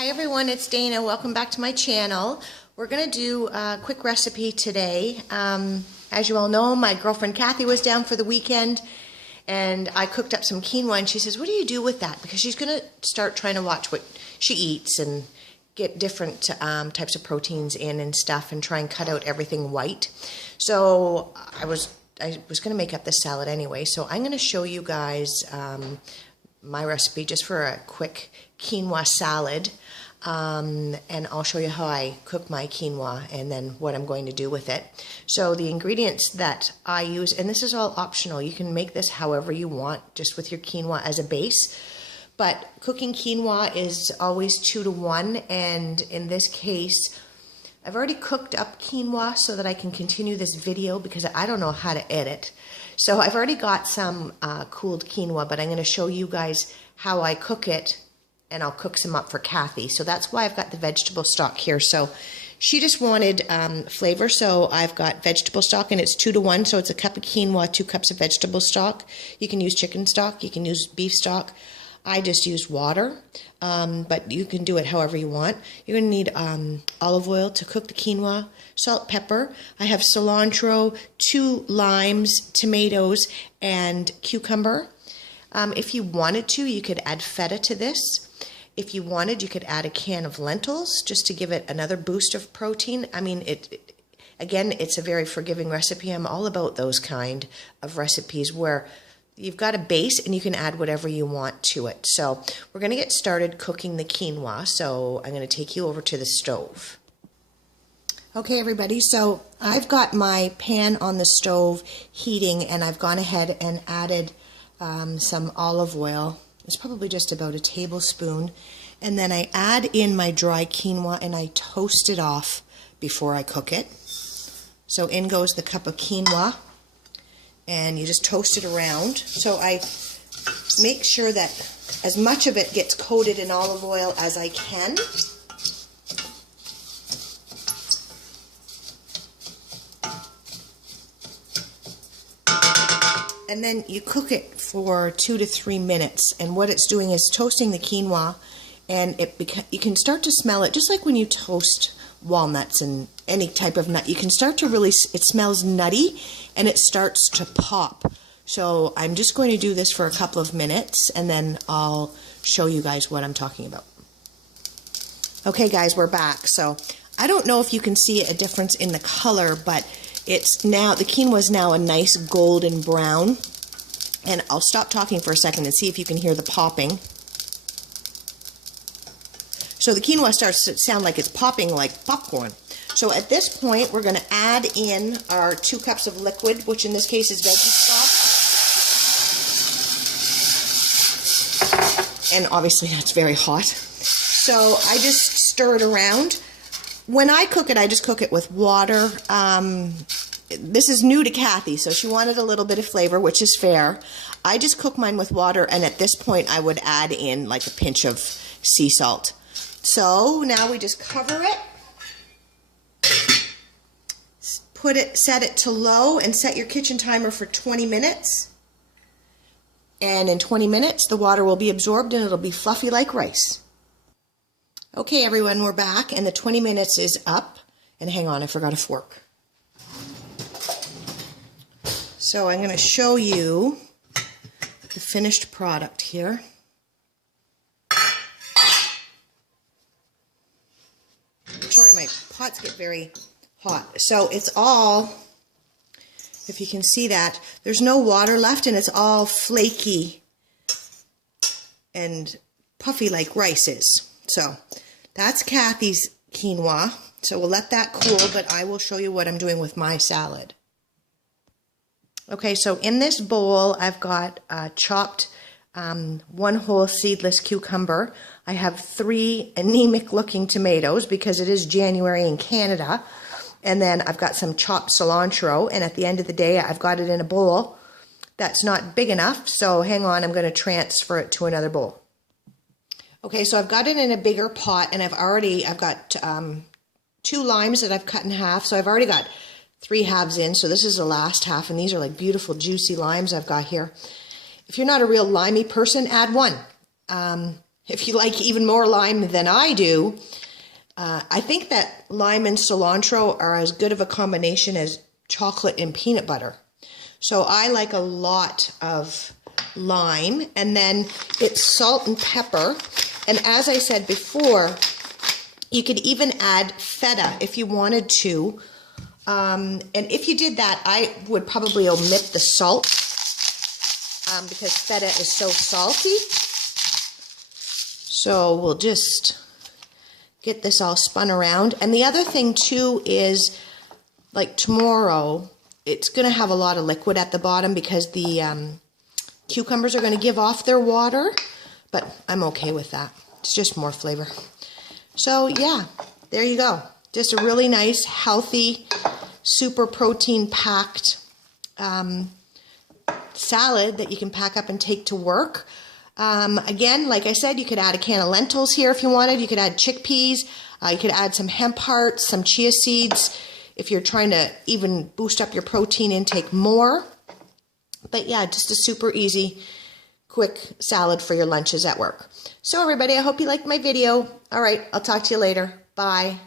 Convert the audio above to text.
Hi everyone, it's Dana. Welcome back to my channel. We're going to do a quick recipe today. As you all know, my girlfriend Kathy was down for the weekend and I cooked up some quinoa, and she says, what do you do with that? Because she's going to start trying to watch what she eats and get different types of proteins in and stuff and try and cut out everything white. So I was going to make up this salad anyway, so I'm going to show you guys my recipe just for a quick quinoa salad, and I'll show you how I cook my quinoa and then what I'm going to do with it. So the ingredients that I use, and this is all optional, you can make this however you want just with your quinoa as a base, but cooking quinoa is always 2 to 1, and in this case I've already cooked up quinoa so that I can continue this video because I don't know how to edit. So I've already got some cooled quinoa, but I'm going to show you guys how I cook it, and I'll cook some up for Kathy. So that's why I've got the vegetable stock here. So she just wanted flavor, so I've got vegetable stock, and it's 2 to 1, so it's a cup of quinoa, 2 cups of vegetable stock. You can use chicken stock, you can use beef stock. I just use water, but you can do it however you want. You're going to need olive oil to cook the quinoa, salt, pepper. I have cilantro, 2 limes, tomatoes, and cucumber. If you wanted to, you could add feta to this. If you wanted, you could add a can of lentils just to give it another boost of protein. I mean, again, it's a very forgiving recipe. I'm all about those kind of recipes where you've got a base and you can add whatever you want to it. So we're going to get started cooking the quinoa. So I'm going to take you over to the stove. Okay, everybody, so I've got my pan on the stove heating, and I've gone ahead and added some olive oil. It's probably just about a tablespoon. And then I add in my dry quinoa and I toast it off before I cook it. So in goes the cup of quinoa, and you just toast it around. So I make sure that as much of it gets coated in olive oil as I can. And then you cook it for 2 to 3 minutes. And what it's doing is toasting the quinoa, and you can start to smell it, just like when you toast walnuts and any type of nut. You can start to really, it smells nutty and it starts to pop. So I'm just going to do this for a couple of minutes and then I'll show you guys what I'm talking about. Okay guys, we're back. So I don't know if you can see a difference in the color, but it's now, the quinoa is now a nice golden brown. And I'll stop talking for a second and see if you can hear the popping. So the quinoa starts to sound like it's popping like popcorn. So at this point, we're going to add in our 2 cups of liquid, which in this case is veggie stock. And obviously that's very hot. So I just stir it around. When I cook it, I just cook it with water. This is new to Kathy, so she wanted a little bit of flavor, which is fair. I just cook mine with water, and at this point I would add in like a pinch of sea salt. So now we just cover it, set it to low, and set your kitchen timer for 20 minutes. And in 20 minutes, the water will be absorbed and it'll be fluffy like rice. Okay, everyone, we're back, and the 20 minutes is up. And hang on, I forgot a fork. So I'm going to show you the finished product here. Sorry, my pots get very hot. So it's all, if you can see that, there's no water left, and it's all flaky and puffy like rice is. So that's Kathy's quinoa. So we'll let that cool, but I will show you what I'm doing with my salad. Okay, so in this bowl, I've got chopped 1 whole seedless cucumber. I have 3 anemic-looking tomatoes because it is January in Canada. And then I've got some chopped cilantro, and at the end of the day, I've got it in a bowl that's not big enough. So hang on, I'm going to transfer it to another bowl. Okay, so I've got it in a bigger pot, and I've got 2 limes that I've cut in half. So I've already got 3 halves in. So this is the last half, and these are like beautiful juicy limes I've got here. If you're not a real limey person, add 1. if you like even more lime than I do, I think that lime and cilantro are as good of a combination as chocolate and peanut butter. So I like a lot of lime, and then it's salt and pepper. And as I said before, you could even add feta if you wanted to. And if you did that, I would probably omit the salt because feta is so salty. So we'll just get this all spun around. And the other thing too is, like tomorrow, it's going to have a lot of liquid at the bottom because the cucumbers are going to give off their water, but I'm okay with that. It's just more flavor. So yeah, there you go. Just a really nice, healthy, super protein-packed salad that you can pack up and take to work. Again, like I said, you could add a can of lentils here if you wanted. You could add chickpeas. You could add some hemp hearts, some chia seeds, if you're trying to even boost up your protein intake more. But yeah, just a super easy, quick salad for your lunches at work. So everybody, I hope you liked my video. All right, I'll talk to you later. Bye.